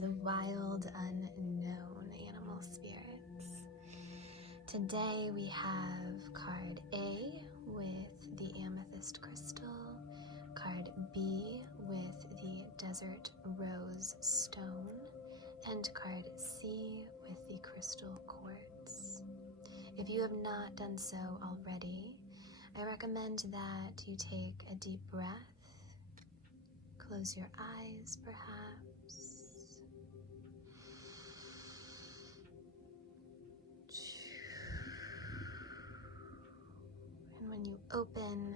the wild, unknown animal spirits. Today we have card A with the amethyst crystal, card B with the desert rose stone, and card C with the crystal quartz. If you have not done so already, I recommend that you take a deep breath, close your eyes perhaps, and when you open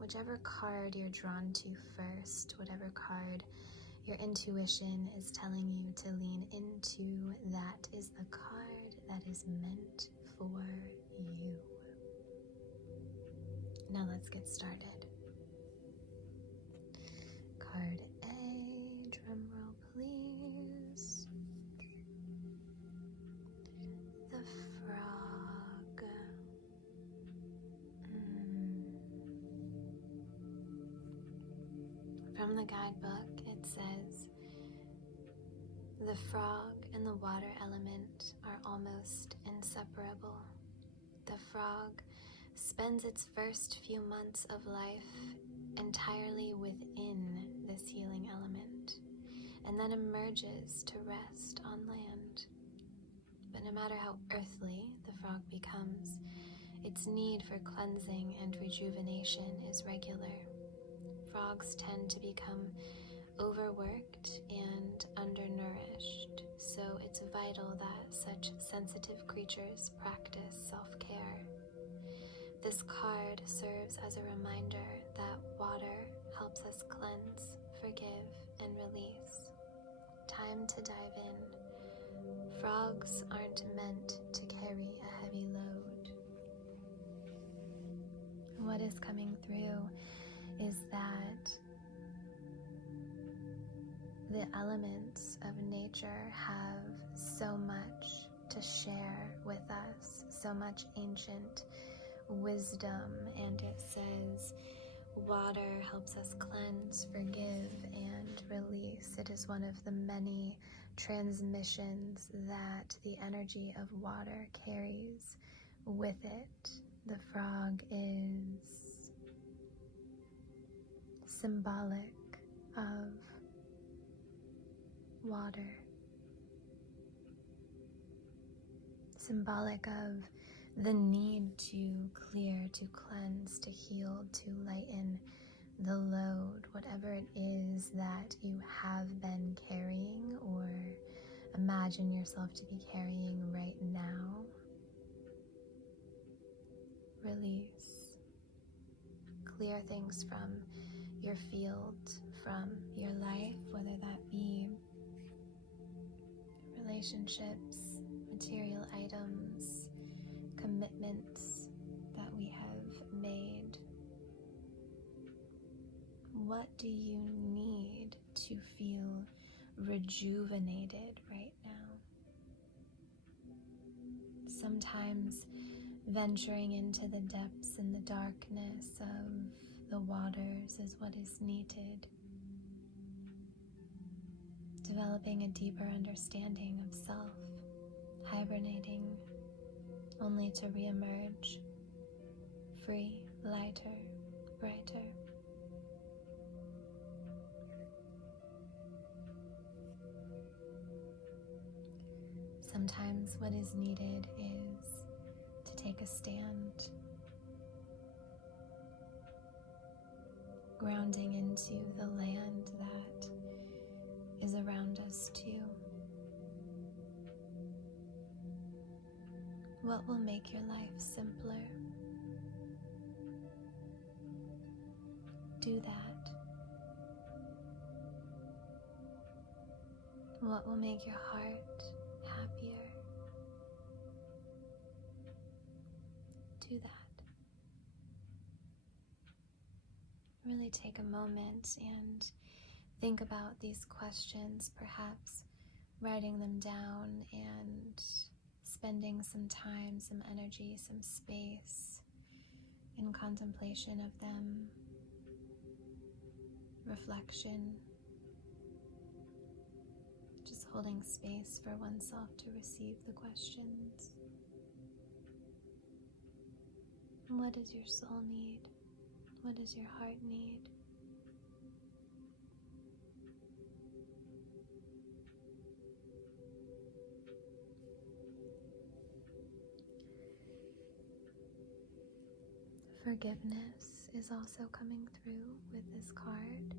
whichever card you're drawn to first, whatever card your intuition is telling you to lean into, that is the card that is meant for you. Now let's get started. Card A, drum roll please. The frog. From the guidebook, it says, the frog and the water element are almost inseparable. The frog spends its first few months of life entirely within this healing element, and then emerges to rest on land. But no matter how earthly the frog becomes, its need for cleansing and rejuvenation is regular. Frogs tend to become overworked and undernourished, so it's vital that such sensitive creatures practice self-care. This card serves as a reminder that water helps us cleanse, forgive, and release. Time to dive in. Frogs aren't meant to carry a heavy load. What is coming through is that the elements of nature have so much to share with us, so much ancient wisdom, and it says water helps us cleanse, forgive, and release. It is one of the many transmissions that the energy of water carries with it. The frog is symbolic of water, symbolic of the need to clear, to cleanse, to heal, to lighten the load, whatever it is that you have been carrying or imagine yourself to be carrying right now. Release. Clear things from your field, from your life, whether that be relationships, material items, commitments that we have made. What do you need to feel rejuvenated right now? Sometimes venturing into the depths and the darkness of the waters is what is needed. Developing a deeper understanding of self, hibernating only to reemerge, free, lighter, brighter. Sometimes what is needed is to take a stand, grounding into the land that is around us too. What will make your life simpler? Do that. What will make your heart happier? Do that. Really take a moment and think about these questions, perhaps writing them down and spending some time, some energy, some space in contemplation of them, reflection, just holding space for oneself to receive the questions. What does your soul need? What does your heart need? Forgiveness is also coming through with this card.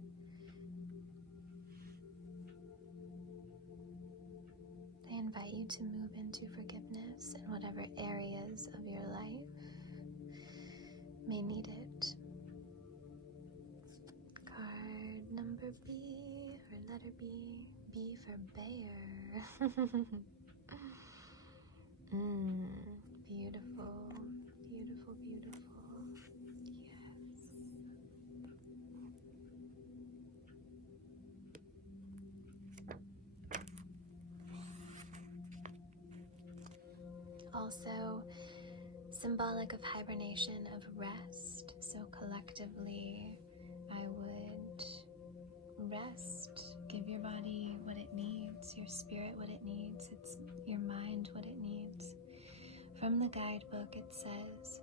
I invite you to move into forgiveness in whatever areas of your life may need it. Card number B, or letter B, B for bear. Beautiful, beautiful, beautiful. Yes. Also, symbolic of hibernation, of rest. So collectively, I would rest, give your body what it needs, your spirit what it needs, it's your mind what it needs. From the guidebook it says,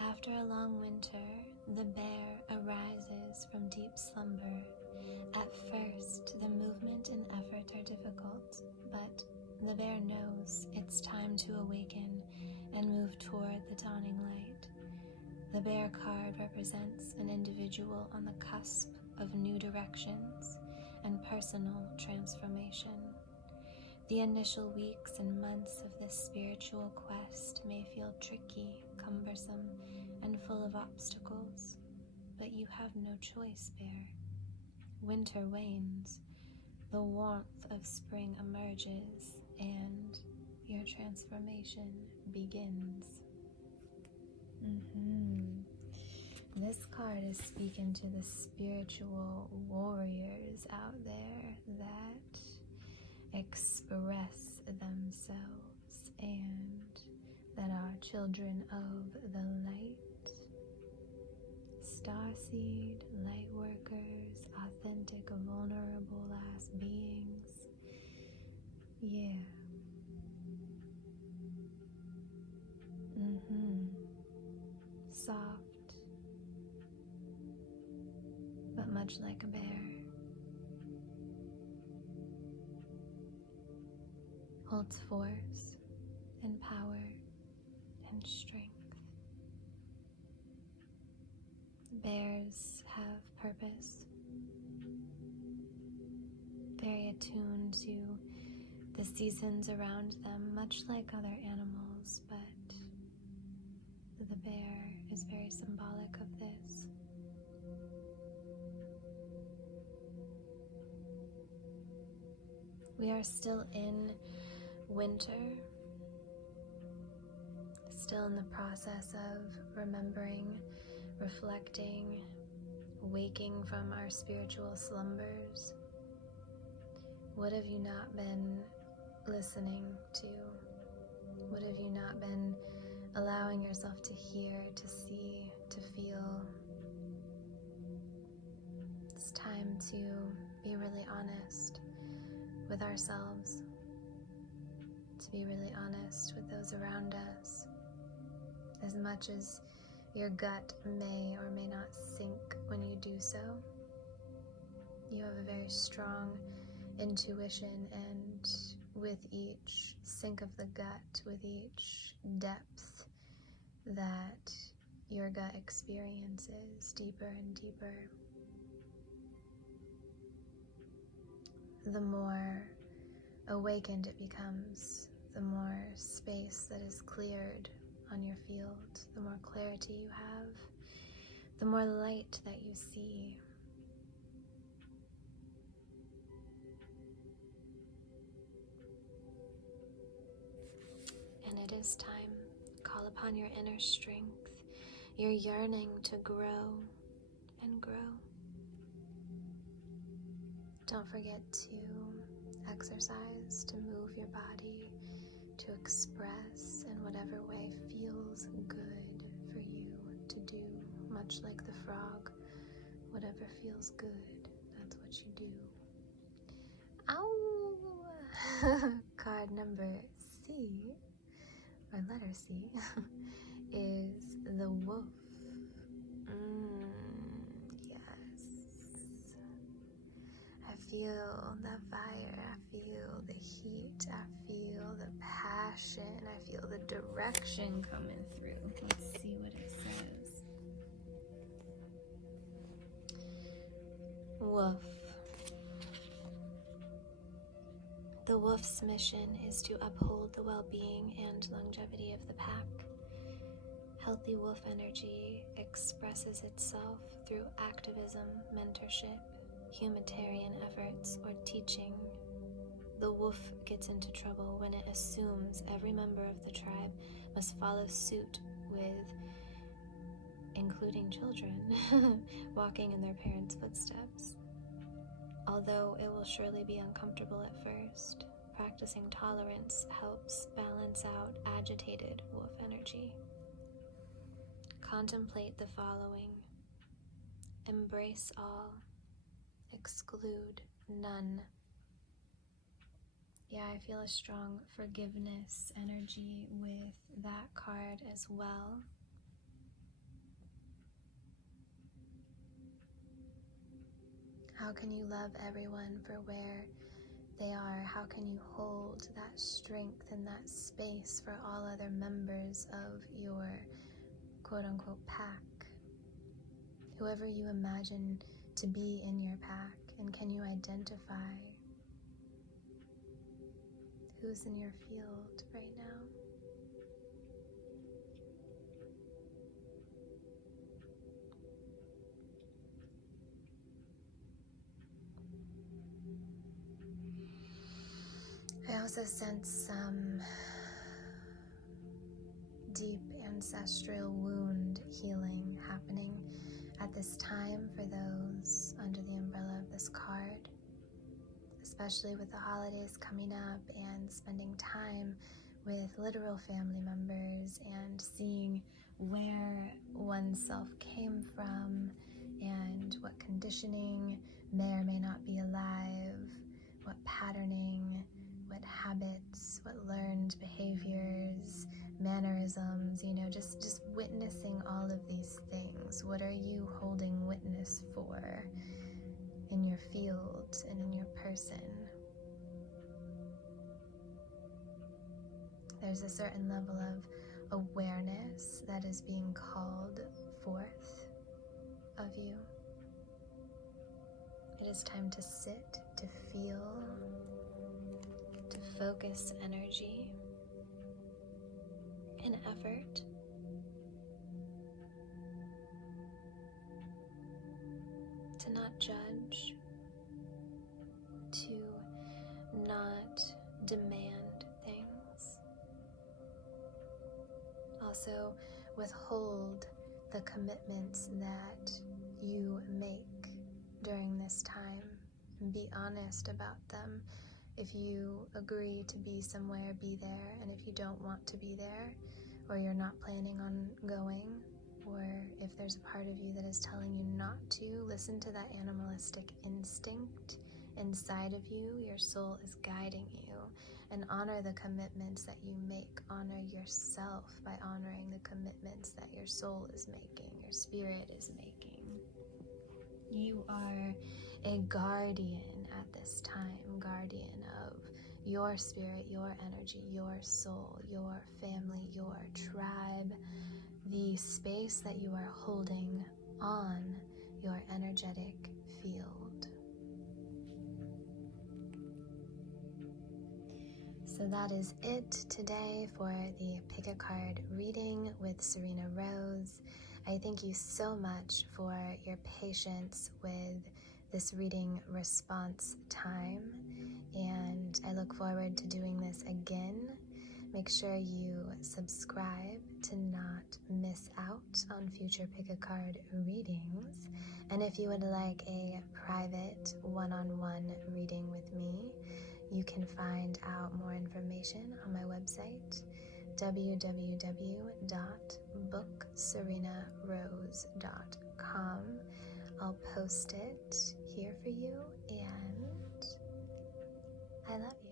after a long winter, the bear arises from deep slumber. At first, the movement and effort are difficult, but the bear knows it's time to awaken and move toward the dawning light. The bear card represents an individual on the cusp of new directions and personal transformation. The initial weeks and months of this spiritual quest may feel tricky, cumbersome, and full of obstacles, but you have no choice, bear. Winter wanes, the warmth of spring emerges, and your transformation begins. This card is speaking to the spiritual warriors out there that express themselves and that are children of the light. Starseed, light workers, authentic, vulnerable ass beings. Yeah. Soft, but much like a bear. Holds force and power and strength. Bears have purpose, very attuned to the seasons around them, much like other animals, but the bear is very symbolic of this. We are still in winter, still in the process of remembering, reflecting, waking from our spiritual slumbers. What have you not been listening to? What have you not been allowing yourself to hear, to see, to feel? It's time to be really honest with ourselves, to be really honest with those around us. As much as your gut may or may not sink when you do so, you have a very strong intuition, and with each sink of the gut, with each depth that your gut experiences deeper and deeper, the more awakened it becomes, the more space that is cleared on your field, the more clarity you have, the more light that you see. And it is time. Call upon your inner strength, your yearning to grow and grow. Don't forget to exercise, to move your body, to express in whatever way feels good for you to do. Much like the frog, whatever feels good, that's what you do. Ow! Card number C, or letter C, is the wolf. Yes. I feel the fire, I feel the heat, I feel the passion, I feel the direction coming through. Let's see what it says. Wolf. The wolf's mission is to uphold the well-being and longevity of the pack. Healthy wolf energy expresses itself through activism, mentorship, humanitarian efforts, or teaching. The wolf gets into trouble when it assumes every member of the tribe must follow suit with, including children, walking in their parents' footsteps. Although it will surely be uncomfortable at first, practicing tolerance helps balance out agitated wolf energy. Contemplate the following. Embrace all. Exclude none. Yeah, I feel a strong forgiveness energy with that card as well. How can you love everyone for where they are? How can you hold that strength and that space for all other members of your quote-unquote pack? Whoever you imagine to be in your pack, and can you identify who's in your field right now? I also sense some deep ancestral wound healing happening at this time for those under the umbrella of this card, especially with the holidays coming up and spending time with literal family members and seeing where oneself came from and what conditioning may or may not be alive, what patterning, what habits, what learned behaviors, mannerisms, just witnessing all of these things. What are you holding witness for in your field and in your person? There's a certain level of awareness that is being called forth of you. It is time to sit, to feel, to focus energy and effort to not judge, to not demand things. Also, withhold the commitments that you make during this time and be honest about them. If you agree to be somewhere, be there, and if you don't want to be there, or you're not planning on going, or if there's a part of you that is telling you not to, listen to that animalistic instinct inside of you. Your soul is guiding you, and honor the commitments that you make. Honor yourself by honoring the commitments that your soul is making, your spirit is making. You are a guardian at this time, guardian of your spirit, your energy, your soul, your family, your tribe, the space that you are holding on your energetic field. So that is it today for the Pick a Card reading with Serena Rose. I thank you so much for your patience with this reading response time, and I look forward to doing this again. Make sure you subscribe to not miss out on future Pick a Card readings. And if you would like a private one-on-one reading with me, you can find out more information on my website, www.bookserenarose.com. I'll post it here for you, and I love you.